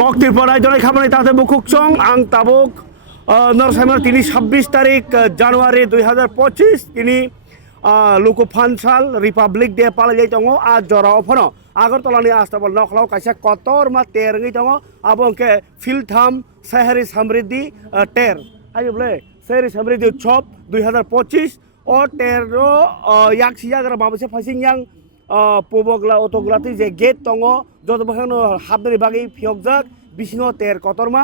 Koktir Parai Donai Khamani Tate Bukuk Chong Ang Tabuk Norsamer Tini 26 তারিখ জানুয়ারি 2025 তিনি Luku Pansal Republic Day Palai Tongo a Jora Opono Agartala ni Astabal Noklau Kaisa Kotor Ma Terengi Tongo Abonke Filtham Sahari Samriddhi Ter Ayo bole Sahari Samriddhi Utshop 2025 ও তেরো ইয়াক সিজাগ্রা মাবসে ফাইসিং yang pubogla otograti je gate tongo joto bakhano habdari bagi phiokjak bisino ter kotorma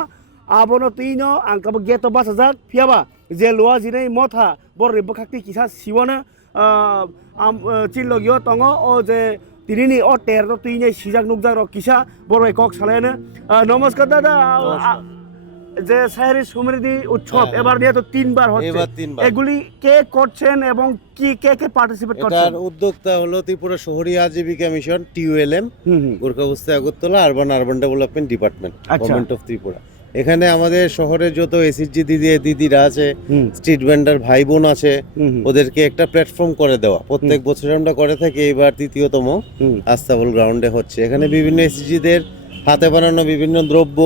abono tino angkabo gate basajak phiaba je loa jinai motha bor rebakti kisa siwana chillogio tongo o je tinini o ter to tine sijak nukjak ro kisa bor kok salene নমস্কার দাদা যে শহরে সমৃদ্ধি উৎসব এবার নিয়ে তো তিনবার হচ্ছে এগুলি কে করছেন এবং কি কে কে পার্টিসিপেট করছেন এটার উদ্যোক্তা হলো ত্রিপুরা শহরী আজীবিকা mission TULM Gorkhabasti Agartala urban development department government of Tripura এখানে আমাদের শহরে যত এসএসজি দিদিরা আছে স্ট্রিট ভেন্ডার ভাই বোন আছে ওদেরকে একটা প্ল্যাটফর্ম করে দেওয়া প্রত্যেক বছর আমরা করে থাকি এবার তৃতীয়তম আস্তাবল গ্রাউন্ডে হচ্ছে এখানে বিভিন্ন এসএসজিদের হাতে বানানো বিভিন্ন দ্রব্য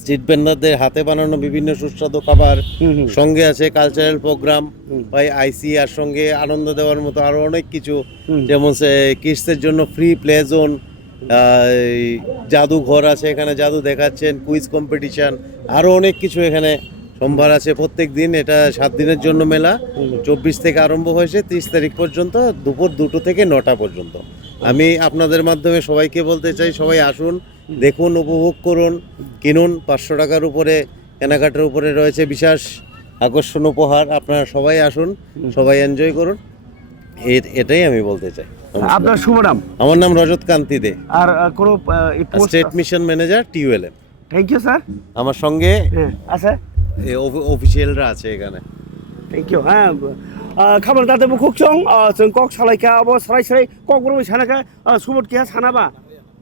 স্ট্রিট ভেন্ডারদের হাতে বানানো বিভিন্ন সুস্বাদু খাবার সঙ্গে আছে কালচারাল প্রোগ্রাম ভাই আইসি আর সঙ্গে আনন্দ দেওয়ার মতো আরো অনেক কিছু যেমন কিডসদের জন্য ফ্রি প্লে জোন জাদুঘর আছে এখানে জাদু দেখাচ্ছেন কুইজ কম্পিটিশন আরো অনেক কিছু এখানে সম্ভার আছে প্রত্যেক দিন এটা 7 দিনের জন্য মেলা 24 থেকে আরম্ভ হয়েছে 30 তারিখ পর্যন্ত দুপুর 2টো থেকে 9টা পর্যন্ত আমি আপনাদের মাধ্যমে সবাইকে বলতে চাই সবাই আসুন দেখুন উপভোগ করুন কিনুন 500 টাকার উপরে কেনাকাটার উপরে রয়েছে বিশেষ আকর্ষণ উপহার আপনারা সবাই আসুন সবাই এনজয় করুন এটাই আমি বলতে চাই আপনার শুভ নাম আমার নাম রজত কান্তি দে আর কোন state mission manager TULM thank you sir আমার সঙ্গে আছে অফিসিয়ালরা আছে এখানে থ্যাংক ইউ হ্যাঁ খাবার দাতে বুকুকচং जों কক সালাইকা আবো সারাই সারাই ককবরবো সানাকা সুবট কিয়া সানাবা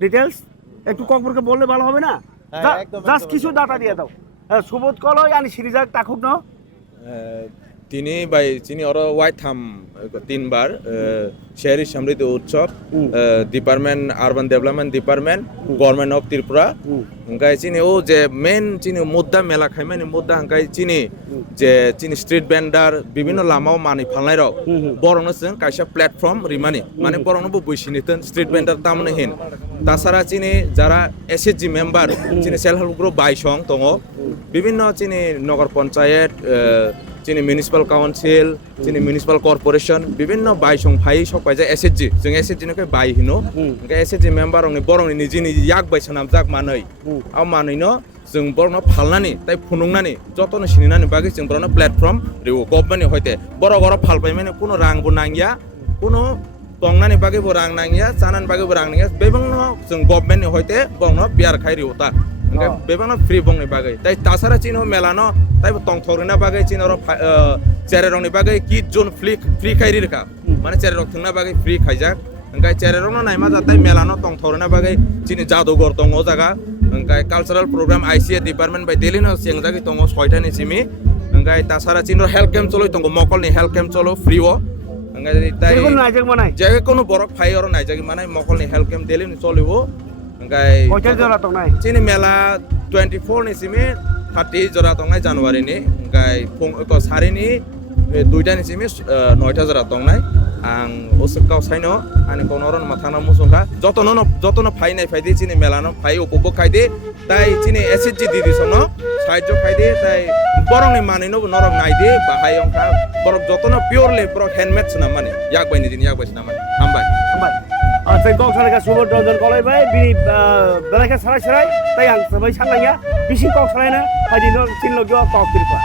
ডিটেইলস একটু ককবরকে বললে ভালো হবে না জাস্ট কিছু ডাটা দিয়ে দাও সুবট কলো আনি সিরিজাক তাকুক ন তিনি বাই চিনি অর ওয়াই থাম তিনবার শহরি সমৃদ্ধি উৎসব department urban development department government of Tripura ওঙ্কাই চিনি ও যে মেন চিনি মুদ্দা মেলা খাইমানি মুদ্দা হাঙ্কাই চিনি যে চিনি স্ট্রিট ভেন্ডার বিভিন্ন লামাও মানি ফালনাই রক বরংনো जों কাইসা প্ল্যাটফর্ম রিমানি মানে বরংনো বইসিনিতেন স্ট্রিট ভেন্ডার তামনে হিন তাছাড়া চিনি যারা এসএসজি মেম্বার চিনি সেলফ হেল্প গ্রুপ বাইসং দङ বিভিন্ন চিনি নগর পঞ্চায়েত চিনি মিউনিসিপাল কাউন্সিল চিনি মিউনিসিপাল কর্পোরেশন বিভিন্ন বাইসং ফাই সবাই যে এসএসজি जों এসএসজি নকে বাই হিনো এসএসজি মেম্বার অংনি বরংনি নিজি নিজি ইয়াক বাইসানাম জাক মাनै আ মানैनो जों बरनो फालनानै ताइ फुनुंनानै जतनो सिनिनानै बागै जों बरनो प्लेटफर्म रिउ गभर्नमेन्ट हयते बर फालबाय माने कुनो रांबो नांगिया कुनो तंनानै बागै बो रां नांगिया जानानै बागै बो रां नांगिया बेबंनो जों गभर्नमेन्ट हयते बरनो बियार खाइ रिउता बेबंनो फ्री बंनि बागै ताइ तासारा चिनो मेलानो ताइ तंथरना बागै चिनो चेरेरंनि बागै कि जोन फ्री खाइ रिखा माने चेरेरं थंना बागै फ्री खाइजाक ओंखाय चेरेरंनो नायमा जाताय मेलानो तंथरना बागै चिनि जादुगर दङ जागा ओंखाय कालचाराल प्रग्राम आईसीए डिपार्टमेंट बाय दिल्लीनो सेंजागि दङ 6टानि सिमि ओंखाय तासारा चिनो हेल्थ कैम्प चलो दङ मकलनि हेल्थ कैम्प चलो फ्रीओ ओंखाय ताइ যেকোনো নাইজাক মানাই जे कोनो बरक फाइ अर नाइजागि मानाय मकलनि हेल्थ कैम्प दिल्लीनि चलिबो ओंखाय होटेल जरा दंनाय चिनि मेला 24 नि सिमि 30 जरा दंनाय जानुवारिनि ओंखाय फुं सारिनि 2टानि सिमि 9टा जरा दंनाय आं उसकाव साइनो आनि कोनरन माथाना मुसुंखा जतनो फाइनाय फाइदि चिनि मेलानो फाइ उपभोग खाइदि ताइ चिनि एसएसजी दिदि सनो साइजो खाइदि ताइ बरंनि मानैनो नरक नाइदि बाहाय अंखा बरक जतनो पियरलि बरक हेन्डमेड सना माने याक बायनि दिन याक बायसना माने हामबाय जों কক सालाइका सुबट रजन कलायबाय बि बेलायखा साराय साराय ताइ आं सबाय सानलाया बिसि কক सालायना फाइदिनो चिनलगियो কক त्रिपुरा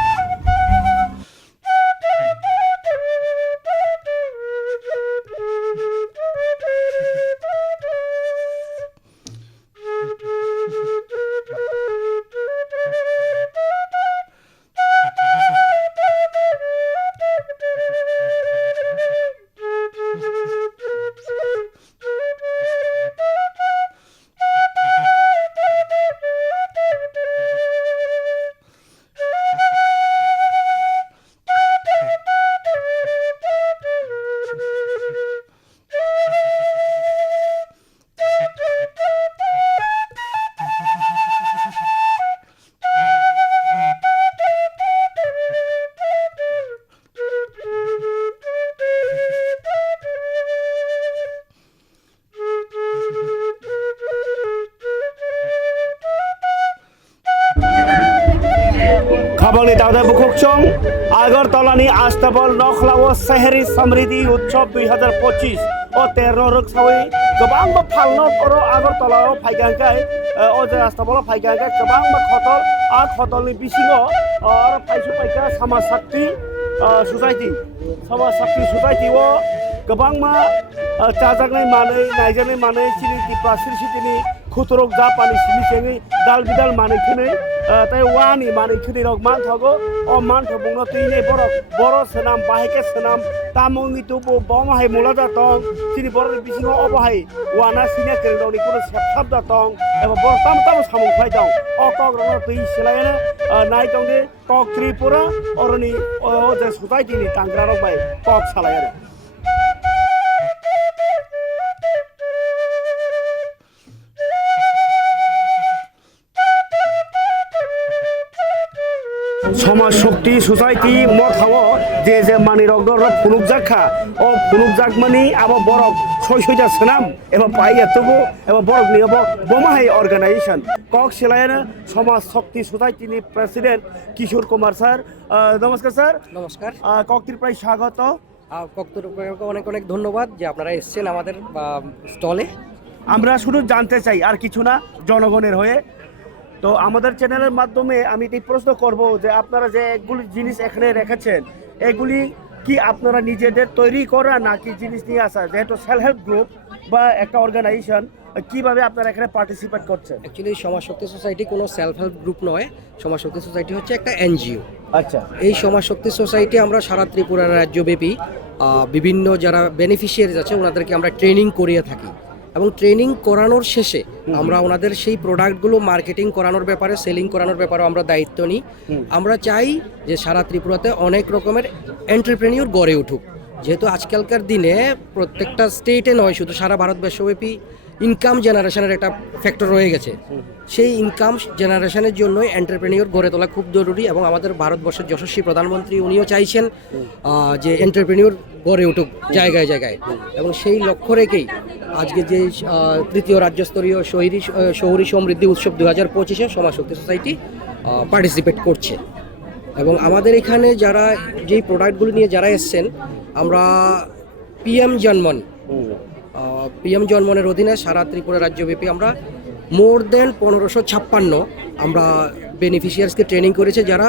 খাবাংনি দাউদা বুকুকচং আগরতলানি আস্তাবল নখলাও সেহেরি সমৃদ্ধি উৎসব 2025 ও 13 রোকসাওই गोबां फालनो बर' আগরতলাও ফাইগাंखाय ओ जे आस्ताबल फाइगांखाय गोबां खतल आ खतलनि बिसिङाव फाइसु फाइखा समाज शक्ति ससाइटि ससाइटिआव गोबां चाजागनाय मानै नायजानाय मानै चिनि दिपा सिरसिटिनि खुतरक जापानि सिमिसेङै दाल बिदाल मानैखोनै ताइ वानि मानैखोनै रक मान थागो अ मान थबुंनो तैने बर' सोनाम बाहायके सोनाम तामुंनि तुबो बमाहाय मुला जातं चिनि बर' बिसिङाव अबहाय वाना सिनिया केरेदावनि कुनो सेबसाब जातं एबा बर' ताम सामुं फाइदं अ कग्रनो तै सिलायनो नाय दंदि कक त्रिपुरा अरनि ओ जे ससाइटिनि तांग्रा रक बाय कक सालाय आरो समाज शक्ति ससाइटि मथाव जे मानि रगदर फुनुक जाखा ओ फुनुक जागमानि आबो बरक सयसयटा सोनाम एबा पाइयातबो एबा बरक नियाबो बमाहाय अर्गानाइजेशन कक सिलायनो समाज शक्ति ससाइटिनि प्रेसिडेंट किशोर कुमार सर नमस्कार सर নমস্কার ককটির প্রায় স্বাগত কক্তরকে অনেক অনেক ধন্যবাদ যে আপনারা এসেছেন আমাদের স্টলে। আমরা শুধু জানতে চাই আর কিছু না জনগণের হয়ে তো আমাদের চ্যানেলের মাধ্যমে আমি এই প্রশ্ন করব যে আপনারা যে এগুলি জিনিস এখানে রেখেছেন এগুলি কি আপনারা নিজেদের তৈরি করা নাকি জিনিস নিয়ে আসা যেহেতু সেলফ হেল্প গ্রুপ বা একটা অর্গানাইজেশন কিভাবে আপনারা এখানে পার্টিসিপেট করছেন? অ্যাকচুয়ালি সমাজ শক্তি সোসাইটি কোনো সেলফ হেল্প গ্রুপ নয়, সমাজ শক্তি সোসাইটি হচ্ছে একটা এনজিও। আচ্ছা, এই সমাজ শক্তি সোসাইটি আমরা সারা ত্রিপুরা রাজ্যব্যাপী বিভিন্ন যারা বেনিফিশিয়ারিজ আছে ওনাদেরকে আমরা ট্রেনিং করিয়ে থাকি এবং ট্রেনিং করানোর শেষে আমরা ওনাদের সেই প্রোডাক্টগুলো মার্কেটিং করানোর ব্যাপারে সেলিং করানোর ব্যাপারেও আমরা দায়িত্ব নিই। আমরা চাই যে সারা ত্রিপুরাতে অনেক রকমের এন্টারপ্রেনিউর গড়ে উঠুক, যেহেতু আজকালকার দিনে প্রত্যেকটা স্টেটে নয় শুধু সারা ভারতবর্ষব্যাপী ইনকাম জেনারেশনের একটা ফ্যাক্টর রয়ে গেছে। সেই ইনকাম জেনারেশনের জন্য এন্টারপ্রেনিউর গড়ে তোলা খুব জরুরি এবং আমাদের ভারতবর্ষের যশস্বী প্রধানমন্ত্রী উনিও চাইছেন যে এন্টারপ্রেনিউর গড়ে উঠুক জায়গায় জায়গায়, এবং সেই লক্ষ্য রেখেই আজকে যে তৃতীয় রাজ্যস্তরীয় শহুরি সমৃদ্ধি উৎসব 2025-এ সমাজ শক্তি সোসাইটি পার্টিসিপেট করছে। এবং আমাদের এখানে যারা যেই প্রোডাক্টগুলো নিয়ে যারা এসছেন, আমরা পিএম জন্মনের অধীনে সারা ত্রিপুরা রাজ্যব্যাপী আমরা মোর দেন 1556 আমরা বেনিফিশিয়ারিসকে ট্রেনিং করেছে যারা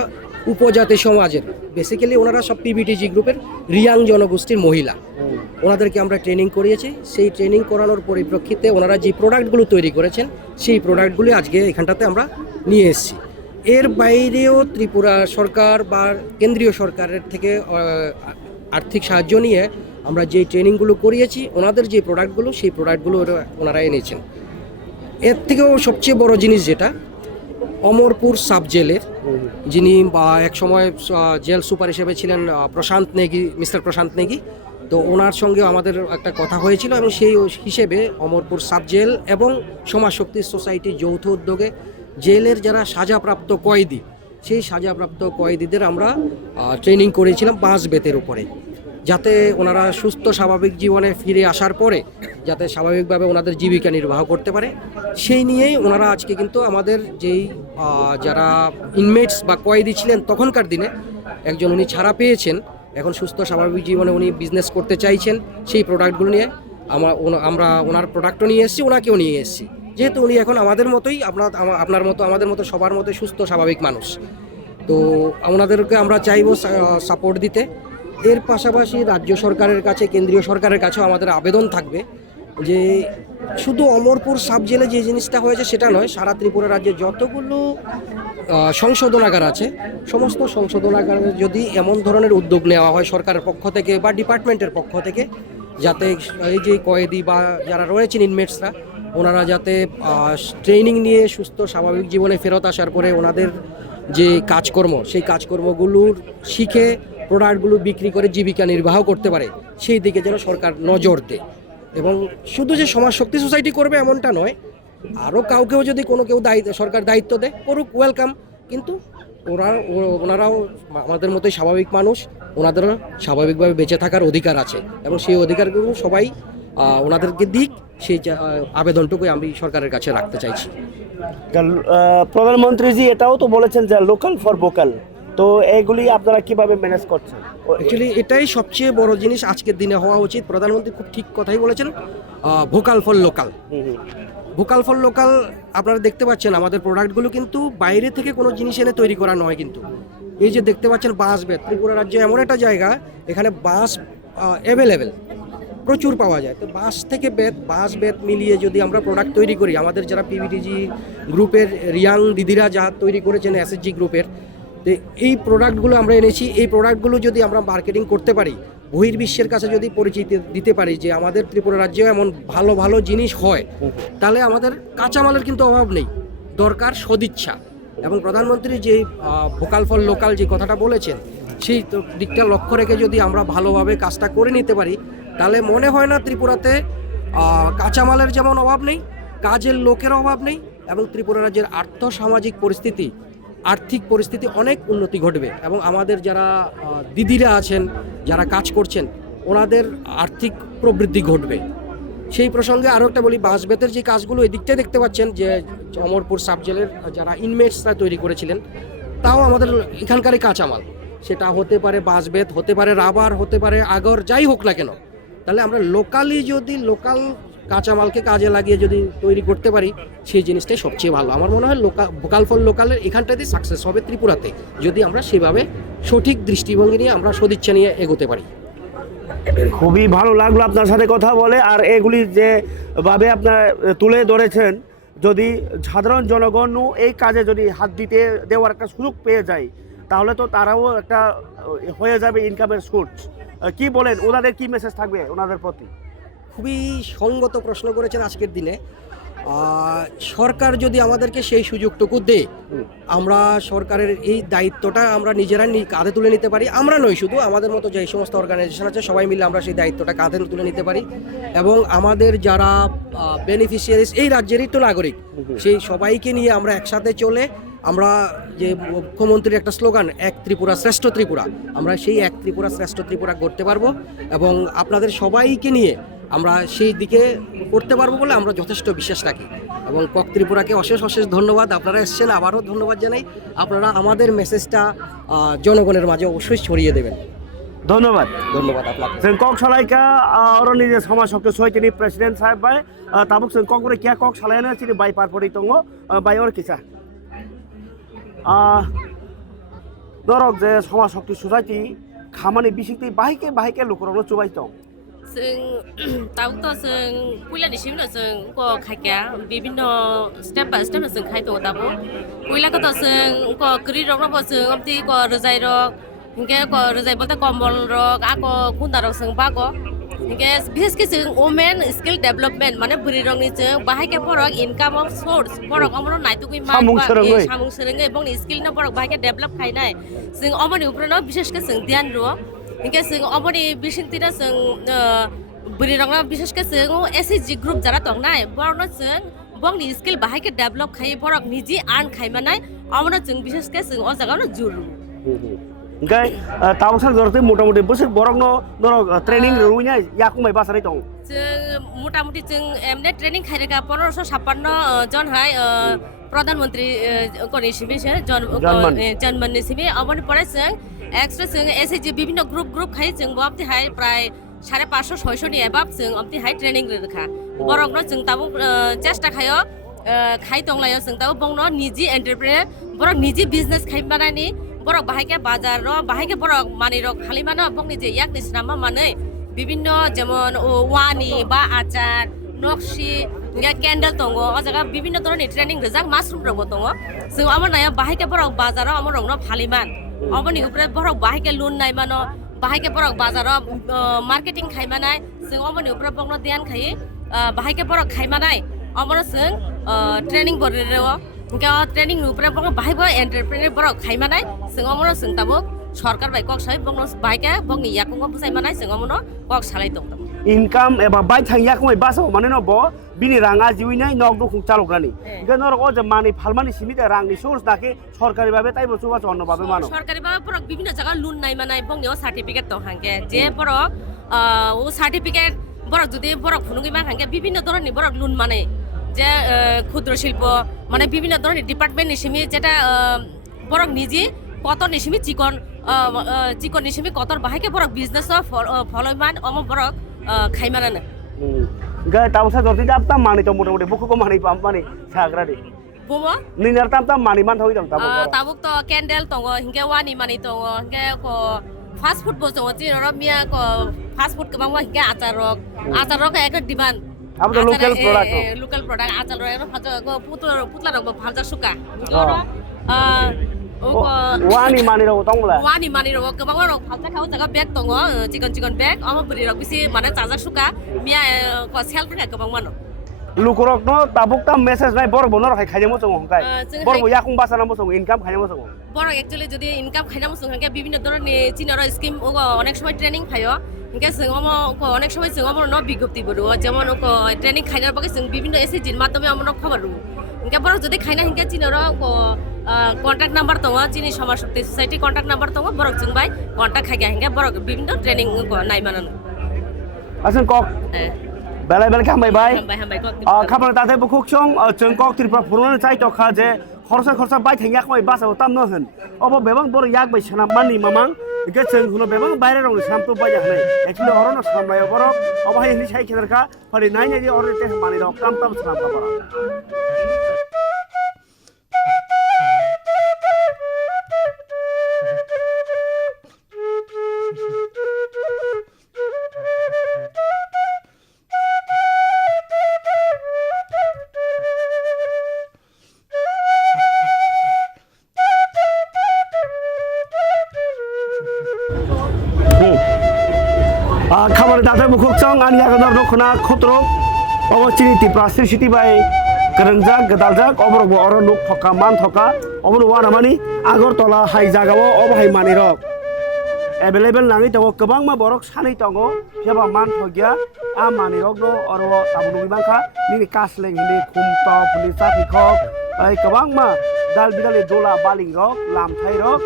উপজাতি সমাজের, বেসিক্যালি ওনারা সব পিবিটিজি গ্রুপের রিয়াং জনগোষ্ঠীর মহিলা, ওনাদেরকে আমরা ট্রেনিং করিয়েছি। সেই ট্রেনিং করানোর পরিপ্রেক্ষিতে ওনারা যে প্রোডাক্টগুলো তৈরি করেছেন সেই প্রোডাক্টগুলি আজকে এখানটাতে আমরা নিয়ে এসেছি। এর বাইরেও ত্রিপুরা সরকার বা কেন্দ্রীয় সরকারের থেকে আর্থিক সাহায্য নিয়ে আমরা যে ট্রেনিংগুলো করিয়েছি ওনাদের যে প্রোডাক্টগুলো সেই প্রোডাক্টগুলো ওনারা এনেছেন। এর থেকেও সবচেয়ে বড় জিনিস যেটা অমরপুর সাব জেলের যিনি বা এক সময় জেল সুপার হিসেবে ছিলেন মিস্টার প্রশান্ত নেগি, তো ওনার সঙ্গে আমাদের একটা কথা হয়েছিল এবং সেই হিসেবে অমরপুর সাব জেল এবং সমাজ শক্তি সোসাইটির যৌথ উদ্যোগে জেলের যারা সাজাপ্রাপ্ত কয়েদি সেই সাজাপ্রাপ্ত কয়েদিদের আমরা ট্রেনিং করেছিলাম বাঁশ বেতের উপরে, যাতে ওনারা সুস্থ স্বাভাবিক জীবনে ফিরে আসার পরে যাতে স্বাভাবিকভাবে ওনাদের জীবিকা নির্বাহ করতে পারে। সেই নিয়েই ওনারা আজকে কিন্তু আমাদের যেই যারা ইনমেটস বা কয়েদি ছিলেন তখনকার দিনে, একজন উনি ছাড়া পেয়েছেন, এখন সুস্থ স্বাভাবিক জীবনে উনি বিজনেস করতে চাইছেন, সেই প্রোডাক্টগুলো নিয়ে আমরা ওনার প্রোডাক্টও নিয়ে এসেছি, ওনাকেও নিয়ে এসেছি, যেহেতু উনি এখন আমাদের মতোই আপনার মতো আমাদের মতো সবার মতো সুস্থ স্বাভাবিক মানুষ। তো ওনাদেরকে আমরা চাইবো সাপোর্ট দিতে। এর পাশাপাশি রাজ্য সরকারের কাছে কেন্দ্রীয় সরকারের কাছেও আমাদের আবেদন থাকবে যে শুধু অমরপুর সাব জেলে যে জিনিসটা হয়েছে সেটা নয়, সারা ত্রিপুরা রাজ্যে যতগুলো সংশোধনাগার আছে সমস্ত সংশোধনাগারে যদি এমন ধরনের উদ্যোগ নেওয়া হয় সরকারের পক্ষ থেকে বা ডিপার্টমেন্টের পক্ষ থেকে, যাতে এই যে কয়েদি বা যারা রয়েছেন ইনমেটসরা ওনারা যাতে ট্রেনিং নিয়ে সুস্থ স্বাভাবিক জীবনে ফেরত আসার পরে ওনাদের যে কাজকর্ম সেই কাজকর্মগুলোর শিখে প্রোডাক্টগুলো বিক্রি করে জীবিকা নির্বাহ করতে পারে, সেই দিকে যেন সরকার নজর দেয়। এবং শুধু যে সমাজ শক্তি সোসাইটি করবে এমনটা নয়, আরও কাউকেও যদি কেউ সরকার দায়িত্ব দেয় করুক, ওয়েলকাম, কিন্তু ওনারাও আমাদের মতোই স্বাভাবিক মানুষ, ওনাদেরও স্বাভাবিকভাবে বেঁচে থাকার অধিকার আছে এবং সেই অধিকারগুলো সবাই ওনাদেরকে দিক, সেই আবেদনটুকুই আমি সরকারের কাছে রাখতে চাইছি। প্রধানমন্ত্রীজি এটাও তো বলেছেন যে লোকাল ফর ভোকাল, তো এইগুলি আপনারা কিভাবে ম্যানেজ করছেন? অ্যাকচুয়ালি এটাই সবচেয়ে বড় জিনিস আজকের দিনে হওয়া উচিত। প্রধানমন্ত্রী খুব ঠিক কথাই বলেছেন, vocal for local. Vocal for local আপনারা দেখতে পাচ্ছেন আমাদের প্রোডাক্টগুলো কিন্তু বাইরে থেকে কোনো জিনিস এনে তৈরি করা নয়। কিন্তু এই যে দেখতে পাচ্ছেন বাঁশ বেত, ত্রিপুরা রাজ্য এমন একটা জায়গা এখানে বাঁশ অ্যাভেলেবেল প্রচুর পাওয়া যায়। তো বাঁশ বেত মিলিয়ে যদি আমরা প্রোডাক্ট তৈরি করি, আমাদের যারা পিবিটিজি গ্রুপের রিয়াং দিদিরা যা তৈরি করেছেন এসএসজি গ্রুপের, তো এই প্রোডাক্টগুলো আমরা এনেছি। এই প্রোডাক্টগুলো যদি আমরা মার্কেটিং করতে পারি, বহির্বিশ্বের কাছে যদি পরিচিতি দিতে পারি যে আমাদের ত্রিপুরা রাজ্যেও এমন ভালো ভালো জিনিস হয়, তাহলে আমাদের কাঁচামালের কিন্তু অভাব নেই, দরকার সদিচ্ছা। এবং প্রধানমন্ত্রী যে ভোকাল ফর লোকাল যে কথাটা বলেছেন, সেই দিকটা লক্ষ্য রেখে যদি আমরা ভালোভাবে কাজটা করে নিতে পারি, তাহলে মনে হয় না ত্রিপুরাতে কাঁচামালের যেমন অভাব নেই, কাজের লোকের অভাব নেই, এবং ত্রিপুরা রাজ্যের আর্থিক পরিস্থিতি অনেক উন্নতি ঘটবে। এবং আমাদের যারা দিদিরা আছেন, যারা কাজ করছেন, ওনাদের আর্থিক প্রবৃদ্ধি ঘটবে। সেই প্রসঙ্গে আরও একটা বলি, বাঁশ বেতের যে কাজগুলো এদিকটাই দেখতে পাচ্ছেন যে অমরপুর সাব জেলের যারা ইনমেটসরা তৈরি করেছিলেন, তাও আমাদের এখানকারই কাঁচামাল। সেটা হতে পারে বাঁশ বেত, হতে পারে রাবার, হতে পারে আগর, যাই হোক না কেন, তাহলে আমরা লোকাল কাঁচামালকে কাজে লাগিয়ে যদি তৈরি করতে পারি, সেই জিনিসটাই সবচেয়ে ভালো। আমার মনে হয় ভোকাল ফর লোকালের এখানটাতেই সাকসেস হবে ত্রিপুরাতে, যদি আমরা সেভাবে সঠিক দৃষ্টিভঙ্গি নিয়ে আমরা সদিচ্ছা নিয়ে এগোতে পারি। খুবই ভালো লাগলো আপনার সাথে কথা বলে। আর এগুলি যেভাবে আপনার তুলে ধরেছেন, যদি সাধারণ জনগণও এই কাজে যদি হাত দিতে দেওয়ার একটা সুযোগ পেয়ে যায়, তাহলে তো তারাও একটা হয়ে যাবে ইনকামের সোর্স। কি বলেন, ওনাদের কি মেসেজ থাকবে ওনাদের প্রতি? খুবই সঙ্গত প্রশ্ন করেছেন আজকের দিনে। সরকার যদি আমাদেরকে সেই সুযোগটুকু দেয়, আমরা সরকারের এই দায়িত্বটা আমরা নিজেরা কাঁধে তুলে নিতে পারি। আমরা নই, শুধু আমাদের মতো যে সমস্ত অর্গানাইজেশন আছে সবাই মিলে আমরা সেই দায়িত্বটা কাঁধে তুলে নিতে পারি। এবং আমাদের যারা বেনিফিশিয়ারিজ, এই রাজ্যেরই তো নাগরিক, সেই সবাইকে নিয়ে আমরা একসাথে চলে, আমরা যে মুখ্যমন্ত্রীর একটা স্লোগান, এক ত্রিপুরা শ্রেষ্ঠ ত্রিপুরা, আমরা সেই এক ত্রিপুরা শ্রেষ্ঠ ত্রিপুরা করতে পারবো। এবং আপনাদের সবাইকে নিয়ে আমরা সেই দিকে করতে পারবো বলে আমরা যথেষ্ট বিশ্বাস রাখি। এবং কক ত্রিপুরাকে অশেষ ধন্যবাদ, আপনারা এসেছেন, আবারও ধন্যবাদ জানাই। আপনারা আমাদের মেসেজটা জনগণের মাঝে অবশ্যই ছড়িয়ে দেবেন। ধন্যবাদ আপনাকে। কক সালাইকা और निजे समाज शक्ति सहित তিনি প্রেসিডেন্ট সাহেব বাই তাবুক जों কক করে কিয়া কক সালাইनो চিনি বাই পারপরি দङ বাই और কিসা ধরক যে সমাজ শক্তি সসাইটি খামানি বিশিতি বাহিকে লোকরাवनो চুবাই दं। जों दाउथ' जों कुइलानिसिम जों क खायखाया बिभिन्न स्टेप बाय स्टेप जों खाय दङ दाबो कुइलाखौथ' जों क गरि रकबो जों अब्दि क रोजाय रक हिंगे क रोजाय बता कम्बल रक आको कुन्दा रक जों बाको हिंगे बिसेसके जों वुमेन स्किल डेभलपमेन्ट माने बुरि रंनि जों बाहायके परक इनकाम अफ सोर्स परक अमरो नायतुकुइ मा सामुं सोलोङै बंनि स्किल न परक बाहायके डेभलप खायनाय जों अमनि उप्रेनो बिसेसके जों ध्यान रो हिंगे जों अमनि बिसिनतिना जों बुरि रंना बिसेसके जों एसएसजी ग्रुप जारा दंनाय बरनो जों बंनि स्किल बाहायके डेभलप खाय परक निजि आर्न खायमानाय अमनो जों बिसेसके जों अ जागानो जुरु ओमफ्राय तावसार जरते मोटामुटी बोसोर बरकनो दरक ट्रेनिं रुइना याकुमाय बासारै दं। जों मोटामुटी जों एमने ट्रेनिं खायरेगा 1556 जन हाय प्रधानमंत्री कनिसिमिसे जन्मनिसिमि अबनि परे जों एक्सट्रा जों एसएसजी विभिन्न ग्रुप खाय जों बापति हाय प्राय 550-600 नि एबाब जों अबति हाय ट्रेनिं रेखा बरकनो जों ताबो चेष्टा खायो खाय दंलायो जों ताबो बंनो निजि एन्टरप्रेन्योर बरक निजि बिजनेस खायमानानि बरक बाहायके बाजार र बाहायके बरक मानि रक खालिमानो बंनि जे याक निसनामा माने विभिन्न जेमन वानि बा आचार नक्सि क्यान्डल दङ अ जागा विभिन्न धरननि ट्रेनिं रेजाक मासरुम रबो दङ जों आमर नाया बाहायके बरक बाजार आमर रंनो फालिमान अबनि उपरे बरक बाहायके लोन नायमानो बाहायके बरक बाजार मार्केटिं खायमानाय जों अबनि उपरे बंनो ध्यान खायो बाहायके बरक खायमानाय अमर जों ट्रेनिं बरेरो इनका ट्रेनिं उपरे बंग बाहायबो एन्टरप्रेन्योर बरक खायमानाय जों अमर जों ताबो सरकार बाय कक साय बंनो बाहायके बंनि याकुंगो बुजायमानाय जों अमनो कक सालाय दं इनकाम एबा बाय थां याकुमाय बासो माने न ब बिनि राङा जिउइनाय नक दुखुं चालग्रानि इनका नरक अ जे मानि फालमानि सिमिते रांनि सोर्स नाके सरकारि भाबे ताइबो सुबा चन्न भाबे मानो सरकारि भाबे परक विभिन्न जगह लोन नायमानाय बंनि सार्टिफिकेट दं हांगे जे परक ओ सार्टिफिकेट बरक जुदि बरक फुनुगि मा हांगे विभिन्न धरननि बरक लोन माने जे क्षुद्र शिल्प माने विभिन्न धरननि डिपार्टमेन्ट निसिमि जेटा बरक निजि kotor ni simi cikon ni simi kotor bahake borok business follow-man omo borok khaimanana Gak tahu saya dorti jam tam mani tomo tomo buku ko mani pam mani sagra de. bomo Ninar tam mani man thoi tam tabuk. tabuk to candle tongo hingga wani mani tongo hingga ko fast food bo tongo ti ro mia ko fast food kabang wa hingga acar rok ek demand Apa tu local product? local product acar rok ko putla rok bhalja suka Wani mani ro tong la. wani mani ro kabang rok bhalja khau jaga bag tongo chicken bag ama buri rok bisi mana chajar suka mia ko sel ka kabang mano Lukurok no tabuk tam message nai borok bonor khai khai mo song kai. Borok bo yakung basana mo song income khai mo song. বড় actually যদি income খাইনা মুসুং হাঙ্গে বিভিন্ন ধরনের চিনার scheme ও অনেক সময় training খাইও হাঙ্গে जों অনেক সময় जों আমর ন বিজ্ঞপ্তি বড় যেমন ট্রেনিং খাইনার বাকি जों বিভিন্ন এসএসজির মাধ্যমে আমর খবর রু হাঙ্গে বড় যদি খাইনা হাঙ্গে চিনার কন্টাক্ট নাম্বার দङ চিনি সমাজ শক্তি সোসাইটি কন্টাক্ট নাম্বার দङ বড় जों বাই কন্টাক্ট খাইগে হাঙ্গে বড় বিভিন্ন ট্রেনিং নাই মানানো Asan kok belai kambai bai. হাম্বাই কত Kapan tate bukuk chong jeung kok tripura purun chai to kha je khorsa bai thengyak mai basa tam no hun. Obo bebang bor yak bai sanam mani mamang ge jeung huno bebang baire rong sam to bai jak nei. Actually orono sam bai borok obo hai ni chai kheder ka pari nai nei ore te mani rok tam sam ka borok. Kabar data bukuk chong ani agadar dokna khotro obo chini tipra city bai kerengjak gedaljak obor bo oro nuk thoka man thoka obor wana mani Agartala hai jagao obo hai mani rok available nangi tongo kobang ma borok sanai tongo jeba man thogya a mani rok no oro tabunu bangkha ni kasleng ni khumto pulisa khok ai kobang ma dal bidale dola baling rok lam thai rok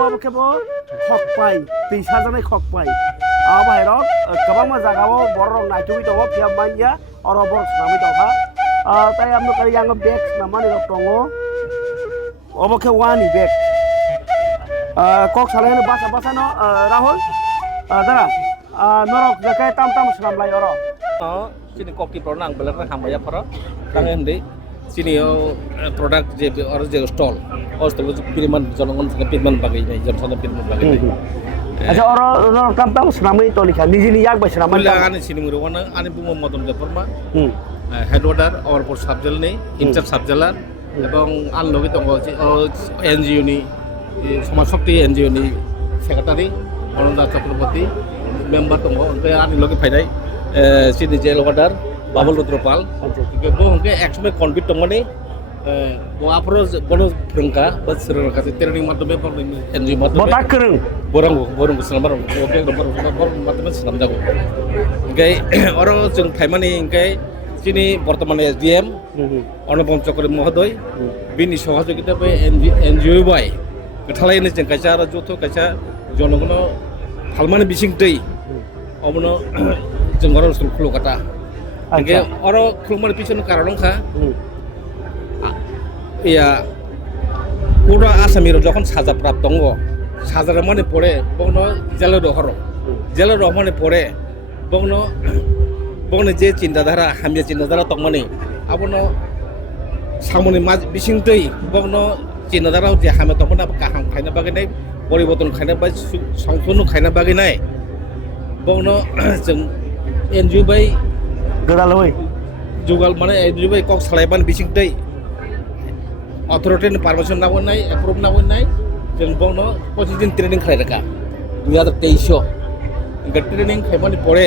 obo kebo khok pai tisa janai khok pai Abai rok kabang ma jagao borok nai tui tongo pia manja oro borok sanami tongha tai amno kari yang bag namani rok tongo obo ke wani bag kok salene basa no Rahul dara norok jakai tam senam lai oro sini kopi pronang beler ham banyak para tang em deh sini produk je orang je stall pilihan jangan pilihan bagai ini jangan pilihan bagai ini Aja orang tam senam itu lihat di sini yak senam Bila ane sini merupakan ane bunga modern Jakarta head order or por subjel nih incer subjelar এবং আন লগে দङ NGO নি সমাজ শক্তি NGO নি secretary Ananda Chakraborty member দङ ओमफ्राय आंनि लगे फायनाय सिनि jail order बाबुल रुद्रपाल बो हंके एक्समे कनभिट दङनि बहाफोर बनो फोरोंखा बा सोलोंखा ट्रेनिं माध्यमे एनजिओ माध्यमे botak kereng borong senambar oke माध्यमे senam जागो ओमफ्राय अरो जों फायमानि ओमफ्राय sini বর্তমানে এসডিএম অনুপম চক্রবর্তী মহোদয় বিনি সহযোগিতা বে এনজিও বাই গঠালাইনে जों কাইसा आरो जथ' কাইसा জনগণ ফালমানি बिसिंतै अमनो जों अरो खुलुकाटा ओके अरो खुलमानि पिछन कारणखा ইয়া পুরা আসামির যখন সাজা প্রাপ্ত দङ সাজার মানে পড়ে বগন জেলের রহমানে পড়ে বগন যে চিন্তাধারা হামিয়া চিন্তাধারা তংমানি আবনো সামনে মাঝ বিসিংতৈ বগন চিন্তাধারা যে হামে তখন কাহাং খাইনা বাগিনাই পরিবর্তন খাইনা বা সংশোধন খাইনা বাগিনাই বগন जों এনজিও বাই gedaloi जुगाल माने एनजिओ बाई कक सालायबान बिसिंतै अथॉरिटी पारमिशन नावनाय एप्रूव नावनाय जों बगनो 25 दिन ट्रेनिंग खालायराका 2023 इनका ट्रेनिंग खायबानि परे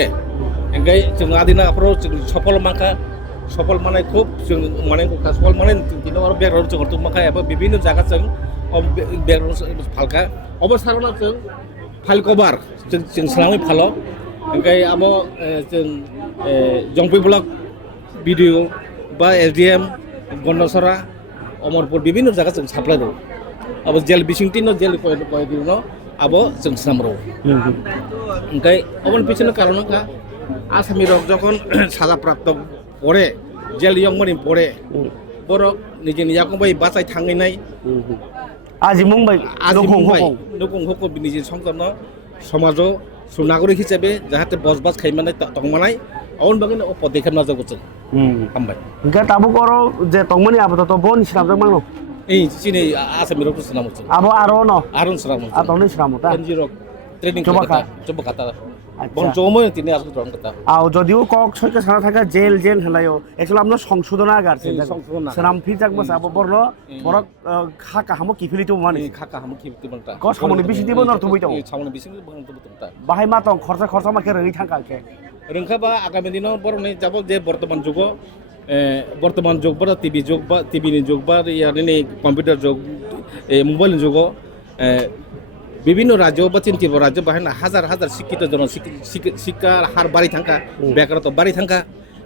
इंगाय जों आदिना अप्रो सफल माने खूब जों माने सफल माने दिनो आरो बेग्राउन्ड जों हरतो माखा एबा विभिन्न जागा जों बेग्राउन्ड फालका अबसारना जों फाइल कभार जों सालामि फालो इंगाय आबो जों जंपि ब्लक ভিডিও বা এসডিএম গন্ডসরা অমরপুর বিভিন্ন জায়গা जों সাপ্লাই রো আবো জেল বিসিংতিনো জেল কয় দিনো আবো जों সামরো ओमफ्राय অবন পিছনে কারণকা আসামি রক যখন সাজা প্রাপ্ত পরে জেল ইয়ংমানি পরে বড় নিজে নিজাকবাই বাঁচাই থাঙ্গিনাই আজি মুম্বাই আজি হুকং হুকং হুকং निजे संसारनो समाजाव नागरिक हिसाबै जाहाथे बसबास खालामनानै दंमानाय अन बागैनो पदक्षेप नाजावगोन हामबाय इनका ताबुक अरो जे तंगमनि आबो तो बन सिनाम मांगनो এই চিনি আসামিরও তো নাম হচ্ছে आबो आरो न আরন শ্রাম atau ni siram ta NGO training coba কথা coba kata বন জময় তিনি আসলে রং কথা আও যদিও কক ছয়কে সারা থাকা জেল জেল হেলায়ও একচুয়ালি আমরা সংশোধন আগারছে সারাম ফিজাক বসা বর্ণ বরক খাকা হামো কিফিলিতো মানে খাকা হামু কি বিতমটা ক সামনে বেশি দিব নর তুই তো সামনে বেশি বন বিতমটা বাহাই মা তো খরচা মাকে রই থাকা কে রংখাবা আগামী দিনৰ বরনে যাব যে বর্তমান যুগ বা টিভি যুগ বা টিভিनि যুগ বা ইয়ারনি কম্পিউটার যুগ মোবাইল যুগ বিভিন্ন রাজ্য বা চিন্তিব রাজ্য বাহানা হাজার হাজার শিক্ষিত জন শিক্ষার হার বাড়ি থাকা বেকারত্ব বাড়ি থাকা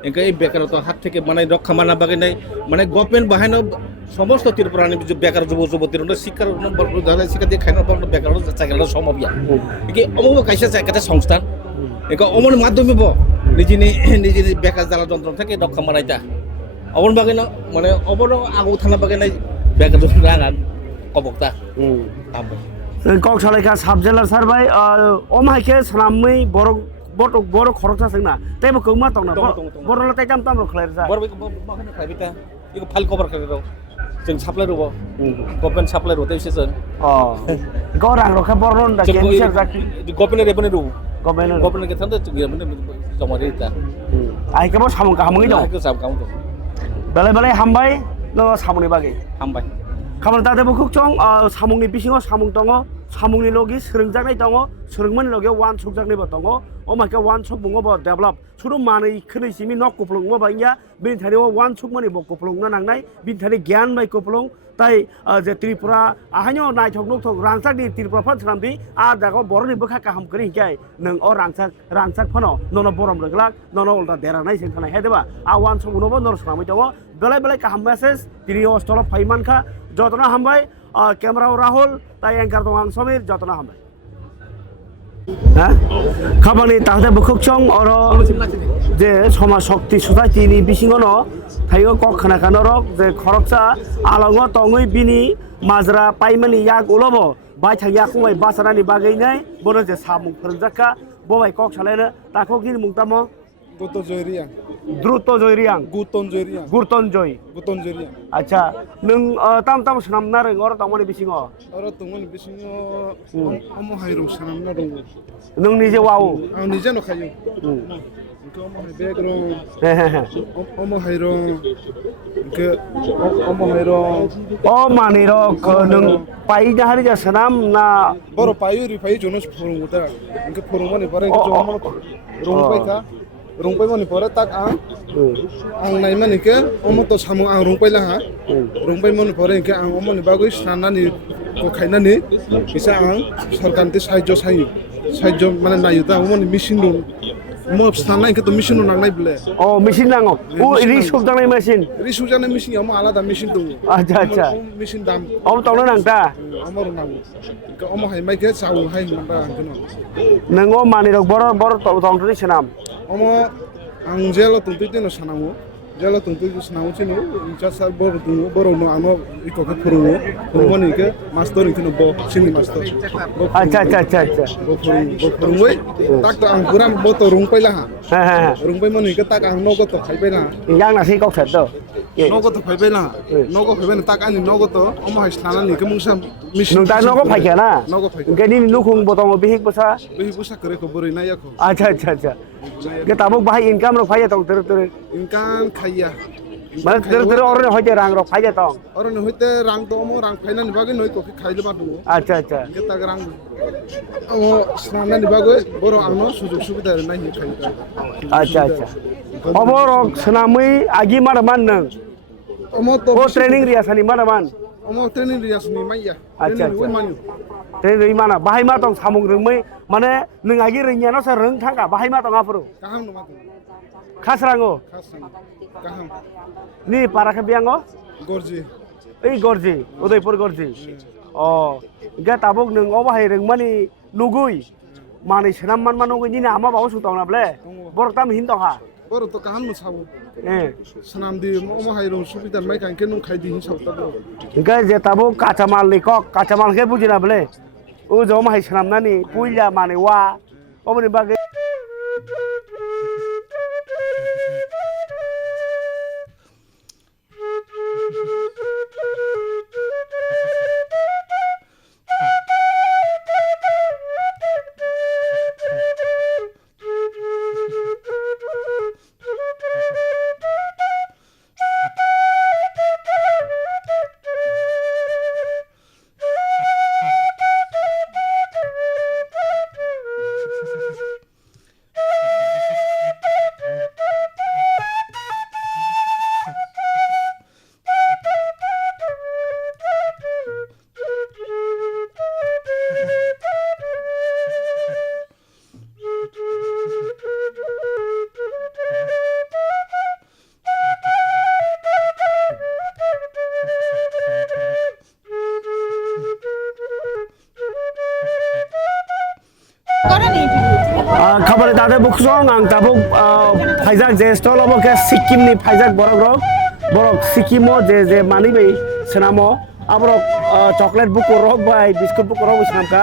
এনকা এই বেকারত্ব হাত থেকে মানে রক্ষা মানা বাগে নাই মানে গভর্নমেন্ট বাহানো সমস্ত ত্রিপুরানি বেকার যুব যুবতীর শিক্ষার শিক্ষা দিয়ে খাই বেকার চাকরি সম্ভব অমুক কাইসা একটা সংস্থান এনকা অমন মাধ্যমে নিজে বেকার জ্বালা যন্ত্রণা থেকে রক্ষা মানাইতা অবন বাগে মানে অবন আগু থানা বাগে নাই বেকার রাঙা কবকতা কক সালাইকা সাব জেলার সারবাই অমাইকে সালাमै बर खरचा जोंना तेबो कौमा तंना बरला ताइताम ताम खलाय जा बर माखने खायबिता इको फाइल कभार खायरो जों साप्लाय रबो गभर्नमेन्ट साप्लाय रते सेसन गौ रां रखा बरन दा केनसेर जाकी गभर्नमेन्ट रेबने रु गभर्नमेन्ट के थांदो जों जमा रेता आइ केबो सामं कामङै दं आइको साम काम दं बेले हामबाय नो सामंनि बागै हामबाय खामानि दादे बुखुक चं सामंनि बिसिङाव सामं दङ सामंनि लगे सोलोंजानाय दङ सोलोंमोन लगे वान सुकजाकनिबो दङ अमाके वान सुक बुङोबो डेभलप सुरु मानै खोनैसिमि न कुप्लुङो बाइया बिनि थारियाव वान सुक माने बो कुप्लुङना नांनाय बिनि थारि ज्ञान बाय कुप्लुङ ताइ जे त्रिपुरा आहायनो नायथक नथक रांसाकनि त्रिपुरा फान सामदि आ दागो बरनि बखा काहाम करि हिकाय नों अ रांसाक फानो नन बरम लगलाक नन उल्टा देरानाय जों थानाय हेदेबा आ वान सुक उनोबो नर सामै दङ बेले काहाम मेसेज तिनि अस्थल फाइमानखा जतना हामबाय कैमराव राहुल ताई एंकार दं आं समीर जतना हामबाय खामानि ताहते बुखुक चं अरो जे समाज शक्ति ससाइटिनि बिसिङावनो थायो कक खानाखानरक जे खरकसा आलंग तङै बिनि माजरा पाइमानि याक उलबो बाय थागिया खमाय बासारानि बागैनाय बनो जे सामुं फोरोंजाखा बबाय कक सालायनो ताखौ गिनि मुंतामो द्रुत जयरियां गुरतन जय अच्छा नों ताम सोनामना रों अर तंमनि बिसिङो अमो हाइरं सोनामना दङ नों निजे वाव आं निजे नखायो अमो हाइरं अमो हाइरं अ मानि रक नों पाइ दाहारि जा सोनाम ना बर पायु रिफायु जनो फोरोंगोदा इनके फोरोंमानि बारे रंबायका रंबाय माने परे ताक आं नाय माने के अमतो सामु आं रंबाय लाहा रंबाय माने परे के आं अमनि बागै सानानि को खायनानि बिसा आं सरकारनि साहाय्य माने नायो दा अमनि मेसिन दं मो सानाय के तो मेसिन नांनाय बले अ मेसिन नांगौ ओ रिसुक जानाय मेसिन याव आलादा मेसिन दं अच्छा मेसिन दाम अम तंनो नांता अमर नांगौ अमो हाय माइके जाव हाय माबा आंगनो नोंगो मानि रक बर तंतनि सोनाम अमो आं जेला तुंतै दिनो सानांगौ जेला तुंतै सानांगौ चिनो जासा बर दङ बरनो आनो इकोके फोरोङो फोरोङो के मास्टर इखनो ब सिंनि मास्टर अच्छा ब फोरोङै ताक आं पुरा ब तो रुंपाइला हा रुंपाइ माने के ताक आं नगो तो खाइबायना yang nasi kok sedo नगो तो खाइबायना नगो खाइबायना ताक आनि नगो तो अमो हाय सानानि के मुंसा मिसिन नों दा नगो फाइखाना नगो फाइखा गेनि नुखुं बतङ बिहिक बसा बे बुसा करेको बोरै नायखौ अच्छा के ताबो बाहाय इनकाम रो फाइया तङ तेरे इनकाम खाइया माने तेरे अरने होइते रां रो फाइया तङ अरने होइते रां तो अमो रां फाइनानि बागै नय कफि खाइले मा दङ अच्छा के ताक रां अमो स्नानानि बागै बर आंनो सुजुग सुबिदा नायनि खाइदा अच्छा अमो रक सनामै आगि मारमान नों अमो तो ओ ट्रेनिंग रियासानि मारमान अमो ट्रेनिंग रियासनि माइया अच्छा ट्रेनिंग रि माना बाहाय मा दं सामुं रोंमै माने नों आगि रोंयानो सा रों थांगा बाहाय मा दं आफरो काहां नमा खासरांगो काहां नि पाराखे बियांगो गरजि ओइ गरजि उदयपुर गरजि अ गे ताबुक नों अ बाहाय रोंमानि नुगुइ मानै सोनाम मान नुगुइ नि आमा बाबो सुतावनाब्ले बरताम हिन दहा Baru to kahan nu sabu. Eh. Senam di mau hai rong supi dan mai kan ke nung khai di hin sabta do. Cái যে তাবো কাঁচামাল নি কক কাঁচামাল কে বুঝি না বলে ও জমা হাই সালাম নানি পুইলা মানে ওয়া ওমনি বাগে खबर दादे बुकसं आं ताबुक फाइजाक जे स्टल अबके सिक्किमनि फाइजाक बरक बरक सिक्किमो जे मानि बै सेनामो आबरक चॉकलेट बुक रक बाय बिस्कुट बुक रक सेनाम का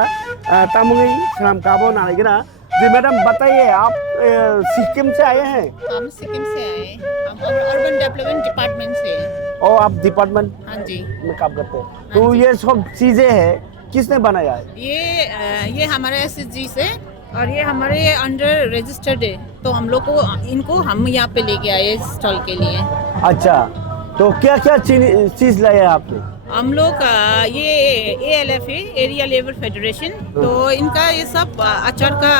तामुंगी सेनाम काबो नालेगना जी मैडम बताइए आप सिक्किम से आए हैं हम सिक्किम से आए हैं। हम अर्बन डेवलपमेंट डिपार्टमेंट से हैं। और आप डिपार्टमेंट हाँ जी। में काम करते हैं तो ये सब चीजें हैं किसने बनाया है ये हमारे एसएसजी से और ये हमारे अंडर रजिस्टर्ड है, तो हम लोग को इनको हम यहाँ पे लेके आए स्टॉल के लिए। अच्छा तो क्या क्या चीज लाए आपने हम लोग ये ALF है, एरिया लेबर फेडरेशन, तो इनका ये सब अचार का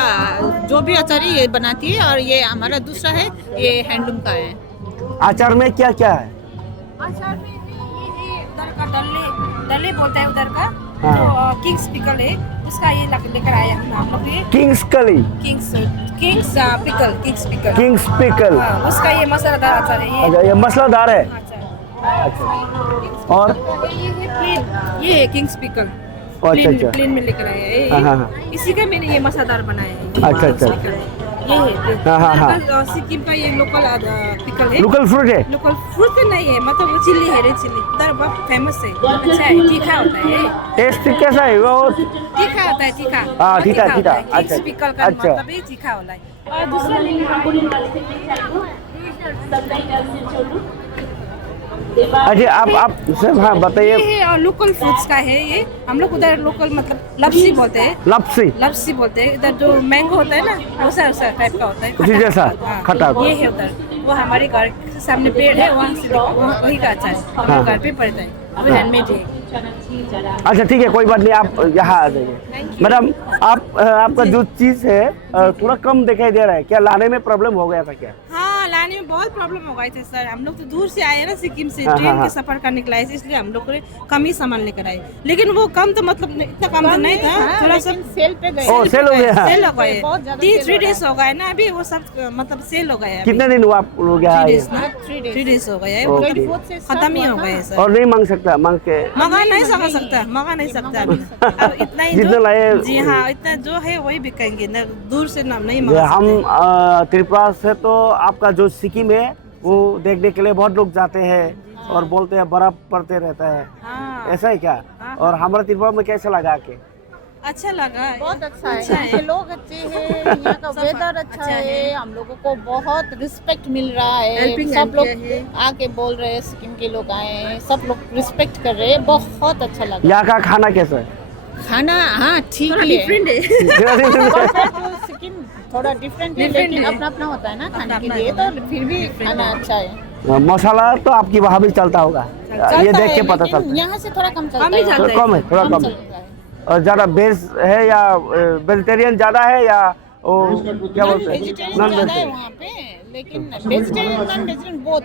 जो भी अचार है ये बनाती है, और ये हमारा दूसरा है ये हैंडलूम का है। अचार में क्या क्या है अचार में ये उधर का डल्ले बोलते हैं उधर का हाँ। तो किंग्स पिकल है उसका ये लेकर आए हम लोग ये किंग्स कली किंग्स पिकल किंग्स पिकल हाँ, उसका ये मसालेदार अचार है ये अच्छा ये मसालेदार है अचार अच्छा और ये है किंग्स पिकल अच्छा अच्छा प्लेन में लेकर आए हैं हाँ, हाँ, हाँ। इसी का मैंने ये मसालेदार बनाया है अच्छा, अच्छा। Kings pickle है। ये है हाँ, हाँ, हाँ। सिक्किम का ये लोकल पिकल है लोकल फ्रूट है लोकल फ्रूट नहीं है मतलब वो चिल्ली है रेड चिल्ली उधर बहुत फेमस है अच्छा है तीखा होता है टेस्ट कैसा है वो तीखा होता है तीखा हाँ, तीखा, होता है। अच्छा, किंग्स पिकल का अच्छा। मतलब ये तीखा होता है और दूसरा अच्छा आप सर हाँ बताइए ये है और लोकल फ्रूट्स का है ये हम लोग उधर लोकल मतलब लपसी बोलते हैं लपसी बोलते हैं इधर जो मैंगो होता है ना वैसा टाइप का होता है उसी जैसा हाँ, खट्टा ये है उधर वो हमारे घर के सामने पेड़ है वहाँ से वही का अच्छा है हमारे घर पे पड़ता है वो हैंडमेड है अच्छा ठीक है कोई बात नहीं आप यहाँ आ जाइए मैडम आप आपका जो चीज़ है थोड़ा कम दिखाई दे रहा है क्या लाने में प्रॉब्लम हो गया था क्या हाँ लाने में बहुत प्रॉब्लम हो गई थी सर हम लोग तो दूर से आए ना सिक्किम से हाँ, ट्रेन हाँ, के सफर करने के लिए इसलिए हम लोग कम ही सामान लेकर आए लेकिन वो कम तो मतलब इतना कम तो नहीं था थोड़ा सा सेल पे गए। ओ सेल हो गया सेल हो गए बहुत ज्यादा 3 डेज हो गए ना अभी वो सब मतलब सेल हो गए कितने दिन हुआ आप लोग यहाँ 3 आए डेज ना 3 days। 3 डेज हो गए ओके। 24 से खत्म ही हो गए सर और नहीं मांग सकता मांग के मंगा नहीं सकता अभी अब इतना ही जितना लाए जी हाँ इतना जो है वही बिकेंगे ना दूर से ना नहीं ये मंगा हम सकते त्रिपुरा से तो आपका जो सिक्किम है वो देखने के लिए बहुत लोग जाते हैं और बोलते हैं बर्फ पड़ते रहता है हाँ ऐसा है क्या और हमारा त्रिपुरा में कैसा लगा के अच्छा लगा बहुत अच्छा है ये लोग अच्छे हैं यहाँ का वेदर अच्छा है हम लोगों को बहुत रिस्पेक्ट मिल रहा है Helping सब hand लोग किया है। आके बोल रहे हैं सिक्किम के लोग आए हैं सब लोग रिस्पेक्ट कर रहे हैं बहुत अच्छा लगा यहाँ का खाना कैसा है खाना हाँ ठीक थोड़ा है डिफरेंट है सिक्किम थोड़ा डिफरेंट है Different लेकिन है। अपना अपना होता है ना खाने के अपना लिए अपना तो फिर भी खाना अच्छा है मसाला तो आपकी वहाँ भी चलता होगा ये चलता देख के है, पता लेकिन चलता है यहाँ से थोड़ा कम चलता कम ही है चलता थोड़ा कम है थोड़ा कम है चलता है और ज़्यादा वेज है या वेजिटेरियन ज़्यादा है या वो क्या बोलते हैं वेजिटेरियन नॉन ज़्यादा है वेजिटेरियन वहाँ पे लेकिन वेजिटेरियन नॉन वेजिटेरियन बहुत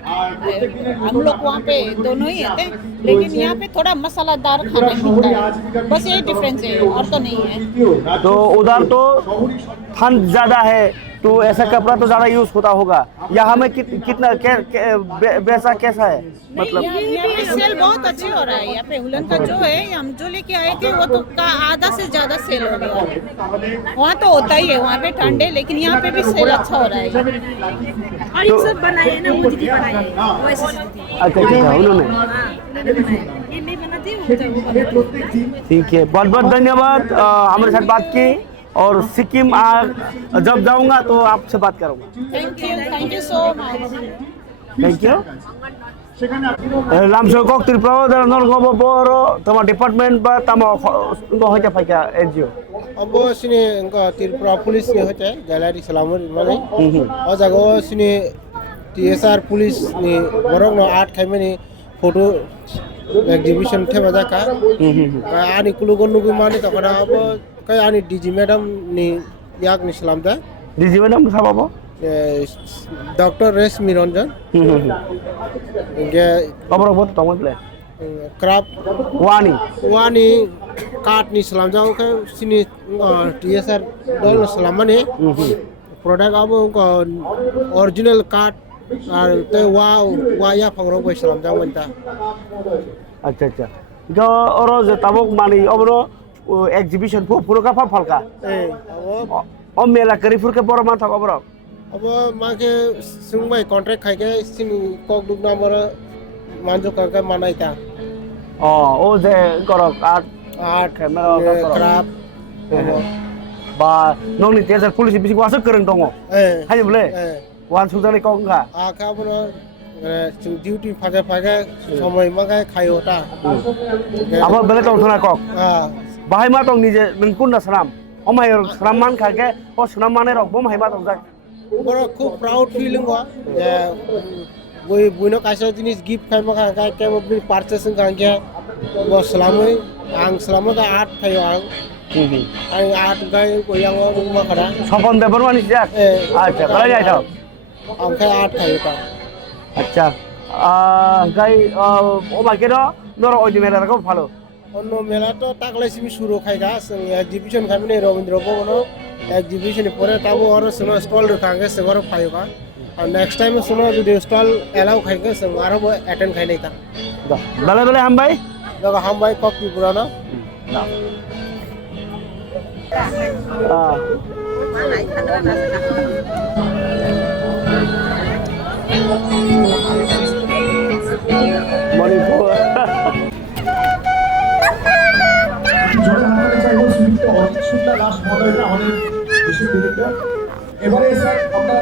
हम लोग वहाँ पे दोनों ही रहते हैं लेकिन यहाँ पे थोड़ा मसालादार खाना मिलता है बस यही डिफरेंस है और तो नहीं है तो उधर तो ठंड ज़्यादा है तो ऐसा कपड़ा तो ज्यादा यूज होता होगा। यहाँ में कितना वैसा कैसा है मतलब? यहाँ पे सेल बहुत अच्छे हो रहा है। यहाँ पे हुलन का जो है हम जो लेके आए थे वो तो का आधा से ज्यादा सेल हो गया। वहाँ तो होता ही है, वहाँ पे ठंडे, लेकिन यहाँ पे भी सेल अच्छा हो रहा है। और ये सब बनाए हैं ना, वो दीदी बनाए हैं वो ऐसे अच्छा उन्होंने। ये मैं बनाती हूँ, वो बनाती हूँ। ठीक है, बहुत बहुत धन्यवाद हमारे साथ बात की। और सिक्किम जब जाऊंगा तो आपसे बात करूंगा। Thank you so much. Thank you. लामसोकक त्रिपुरा नरगब बर तमा डिपार्टमेंट बा तमा होइता फाइका एनजीओ अब सिने त्रिपुरा पुलिस ने होते गैलरी सलामर माने और जगह सिने टीएसआर पुलिस ने बरक न आर्ट खाइमाने फोटो एग्जीबिशन थे बजा का आनी कुलुगन नुगु माने तकना अब कय आनी डीजी मैडम नि याक नि सलामदा डीजी मैडम साबाबो डॉक्टर रेशमी रंजन खबर बहुत तमले क्राफ्ट वानी काट नि सलाम जाओ के सिनी टीएसआर दल सलाम माने प्रोडक्ट अब ओरिजिनल काट और ते वा या फंगरो को सलाम जाओ बनता। अच्छा जो और जो तबक मानी अबरो एग्जीबिशन फोटोग्राफर फलका अब मेला करीफुर के बरो मा थक अबरो अब माके सुंगबाय कॉन्ट्रैक्ट खाइके सिनी कक दुगना मर मानजो काका मानाइता ओ जे करक आर्ट कैमरा क्राफ्ट बा नोंनि टेसर पुलिस बिसि वासो करन दङ हाय बोले वान सुजाले कंगा आखा बनो डिउटी फागे समय मागे खायोता अब बेले तंथना कक बाहाय मा दं निजे नोंकुन सनाम अमाय सनाम मान खाके ओ सनाम माने रक बम हाय मा दं जाय बरो खूब प्राउड फीलिंग हुआ कोई बुनो कासा जिनिस गिफ्ट खाइ मा का के बि परचेसिंग खाके वो सलामै आं सलामै का आर्ट थायो आं आर्ट गाय कोयांग मा खरा सपन देबर मानि जा अच्छा बला जाय थाव आं का आर्ट थायो का अच्छा गाय ओ माके न नर ओदि मेला रको फालो অন্য মেলা তো তাকলাইসিমি শুরু খাইগা এক্সিবিশন খাইমানে রবীন্দ্র ভবন এক্সিবিশন পরে তাবো আর সুনো স্টল রাখাঙ্গে সেগর পাইবা আর নেক্সট টাইম সুনো যদি স্টল এলাও খাইগে সে আরো অ্যাটেন্ড খাই নাইতা বেলে বেলে হাম ভাই লগা হাম ভাই কপি পুরানো মণিপুর জোরে হাততালি চাইবো সুদীপ্ত অজিত শুক্লা দাস মহোদয়কে আমাদের বিশেষ ডিরেক্টর। এবারে স্যার আমরা